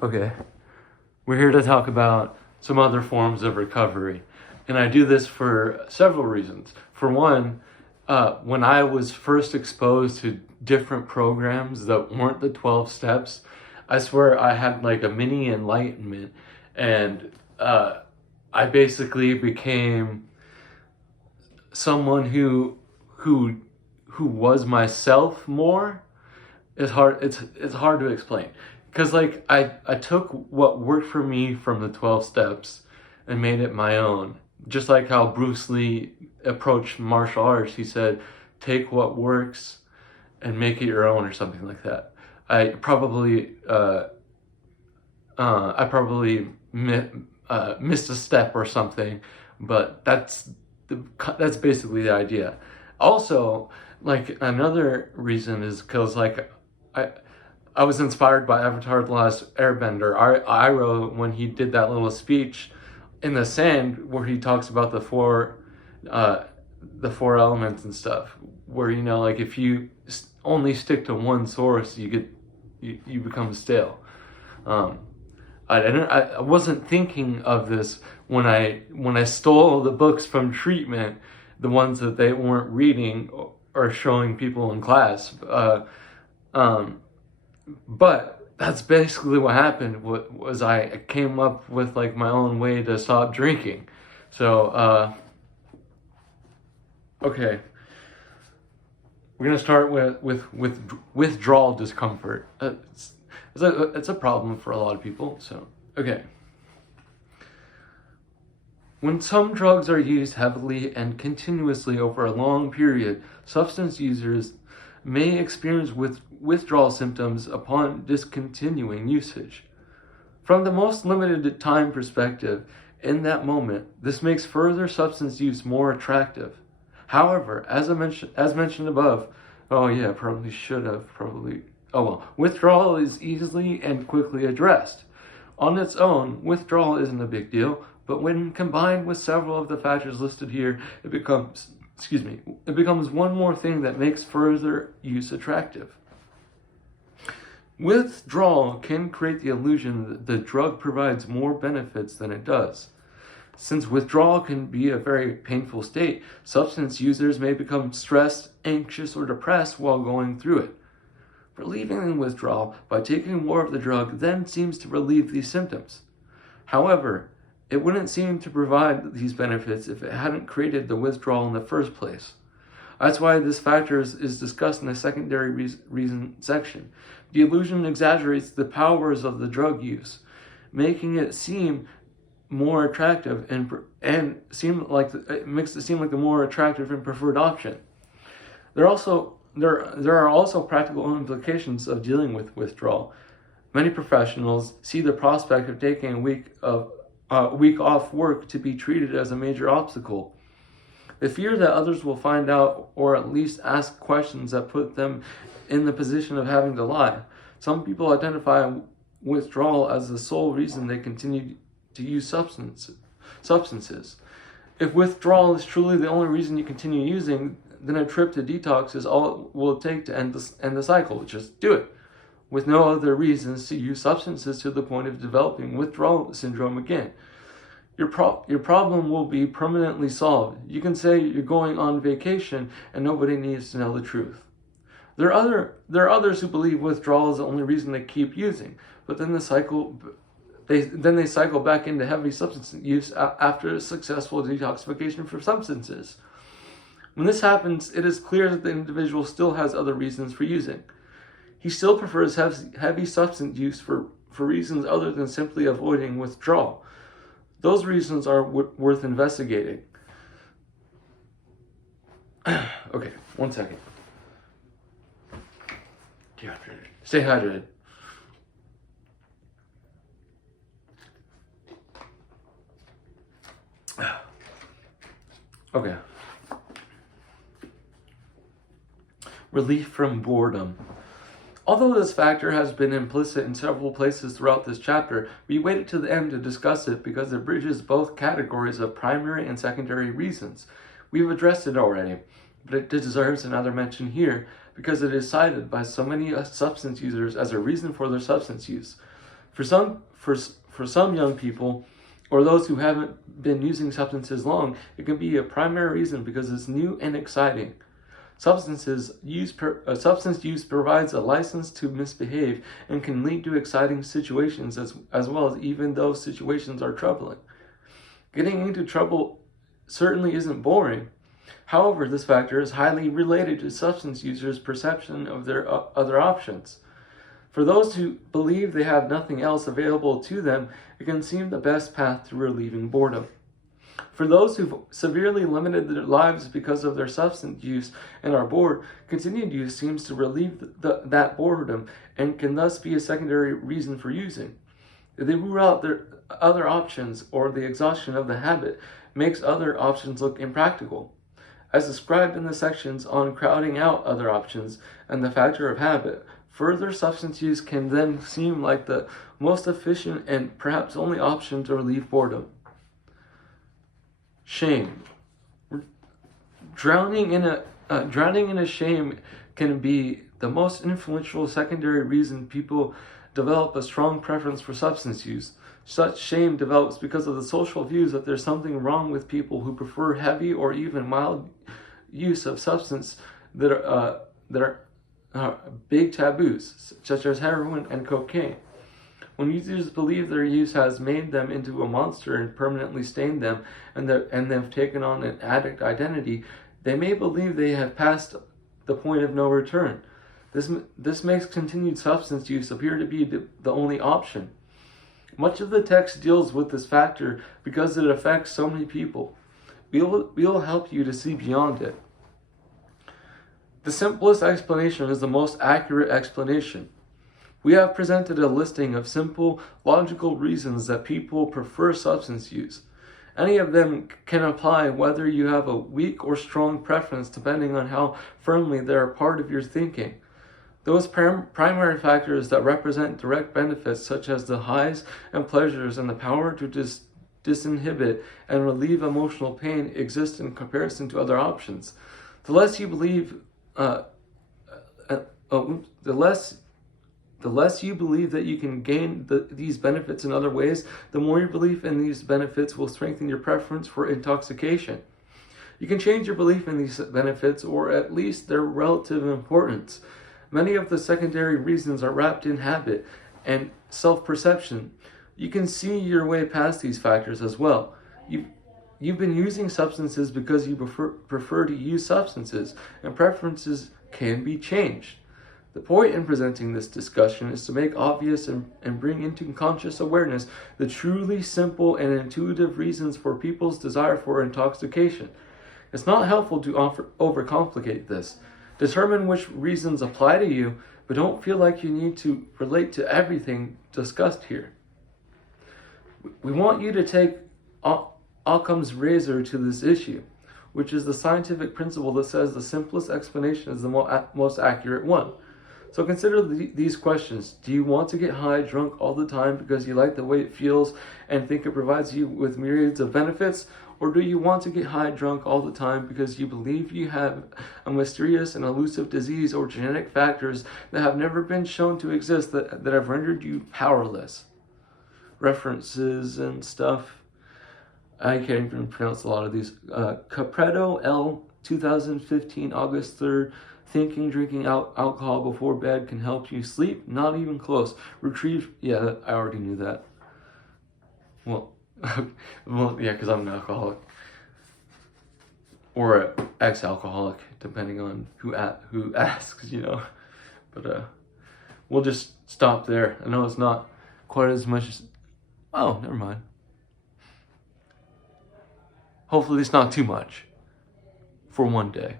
Okay, we're here to talk about some other forms of recovery. And I do this for several reasons. For one, when I was first exposed to different programs that weren't the 12 steps, I swear I had like a mini enlightenment. And I basically became someone who was myself more. It's hard to explain, because like I took what worked for me from the 12 steps and made it my own, just like how Bruce Lee approached martial arts. He said, take what works and make it your own, or something like that. I probably missed a step or something, but that's basically the idea. Also, like, another reason is because like I I was inspired by Avatar: The Last Airbender. Iroh, when he did that little speech in the sand where he talks about uh, the four elements and stuff, where, like, if you only stick to one source, you become stale. Um, I wasn't thinking of this when I stole the books from treatment, the ones that they weren't reading or showing people in class. Um, but that's basically what happened. Was I came up with like my own way to stop drinking. So okay, we're gonna start with withdrawal discomfort. It's a problem for a lot of people. So okay. When some drugs are used heavily and continuously over a long period, substance users may experience withdrawal symptoms upon discontinuing usage. From the most limited time perspective, in that moment, this makes further substance use more attractive. However, as mentioned above, oh yeah, probably should have, probably, oh well, withdrawal is easily and quickly addressed. On its own, withdrawal isn't a big deal, but when combined with several of the factors listed here, it becomes one more thing that makes further use attractive. Withdrawal can create the illusion that the drug provides more benefits than it does. Since withdrawal can be a very painful state, substance users may become stressed, anxious, or depressed while going through it. Relieving withdrawal by taking more of the drug then seems to relieve these symptoms. However, it wouldn't seem to provide these benefits if it hadn't created the withdrawal in the first place. That's why this factor is discussed in the secondary reason section. The illusion exaggerates the powers of the drug use, making it seem more attractive and it makes it seem like the more attractive and preferred option. There are also practical implications of dealing with withdrawal. Many professionals see the prospect of taking a week off work to be treated as a major obstacle. They fear that others will find out or at least ask questions that put them in the position of having to lie. Some people identify withdrawal as the sole reason they continue to use substances. If withdrawal is truly the only reason you continue using, then a trip to detox is all it will take to end the cycle. Just do it, with no other reasons to use substances to the point of developing withdrawal syndrome again. Your problem will be permanently solved. You can say you're going on vacation and nobody needs to know the truth. There are others who believe withdrawal is the only reason they keep using, but then they cycle back into heavy substance use after a successful detoxification from substances. When this happens, it is clear that the individual still has other reasons for using. He still prefers heavy substance use for reasons other than simply avoiding withdrawal. Those reasons are worth investigating. Okay, 1 second. Dehydrated. Stay hydrated. Okay. Relief from boredom. Although this factor has been implicit in several places throughout this chapter, we waited to the end to discuss it because it bridges both categories of primary and secondary reasons. We've addressed it already, but it deserves another mention here because it is cited by so many substance users as a reason for their substance use. For some young people, or those who haven't been using substances long, it can be a primary reason because it's new and exciting. Substance use provides a license to misbehave and can lead to exciting situations as well as even those situations are troubling. Getting into trouble certainly isn't boring. However, this factor is highly related to substance users' perception of their other options. For those who believe they have nothing else available to them, it can seem the best path to relieving boredom. For those who've severely limited their lives because of their substance use and are bored, continued use seems to relieve that boredom and can thus be a secondary reason for using. If they rule out their other options or the exhaustion of the habit makes other options look impractical. As described in the sections on crowding out other options and the factor of habit, further substance use can then seem like the most efficient and perhaps only option to relieve boredom. Shame. Drowning in a shame can be the most influential secondary reason people develop a strong preference for substance use. Such shame develops because of the social views that there's something wrong with people who prefer heavy or even mild use of substance that are big taboos, such as heroin and cocaine. When users believe their use has made them into a monster and permanently stained them, and they've taken on an addict identity, they may believe they have passed the point of no return. This makes continued substance use appear to be the only option. Much of the text deals with this factor because it affects so many people. We'll help you to see beyond it. The simplest explanation is the most accurate explanation. We have presented a listing of simple, logical reasons that people prefer substance use. Any of them can apply whether you have a weak or strong preference depending on how firmly they are part of your thinking. Those primary factors that represent direct benefits such as the highs and pleasures and the power to disinhibit and relieve emotional pain exist in comparison to other options. The less you believe the less you believe that you can gain these benefits in other ways, the more your belief in these benefits will strengthen your preference for intoxication. You can change your belief in these benefits, or at least their relative importance. Many of the secondary reasons are wrapped in habit and self-perception. You can see your way past these factors as well. You've been using substances because you prefer to use substances, and preferences can be changed. The point in presenting this discussion is to make obvious and bring into conscious awareness the truly simple and intuitive reasons for people's desire for intoxication. It's not helpful to overcomplicate this. Determine which reasons apply to you, but don't feel like you need to relate to everything discussed here. We want you to take Occam's razor to this issue, which is the scientific principle that says the simplest explanation is the most accurate one. So consider these questions. Do you want to get high, drunk all the time because you like the way it feels and think it provides you with myriads of benefits? Or do you want to get high, drunk all the time because you believe you have a mysterious and elusive disease or genetic factors that have never been shown to exist that have rendered you powerless? References and stuff. I can't even pronounce a lot of these. Capretto L. 2015, August 3rd. Thinking drinking alcohol before bed can help you sleep? Not even close. Retrieve. Yeah, I already knew that. Well, yeah, because I'm an alcoholic. Or an ex-alcoholic, depending on who asks, you know. But we'll just stop there. I know it's not quite as much as... Oh, never mind. Hopefully it's not too much for one day.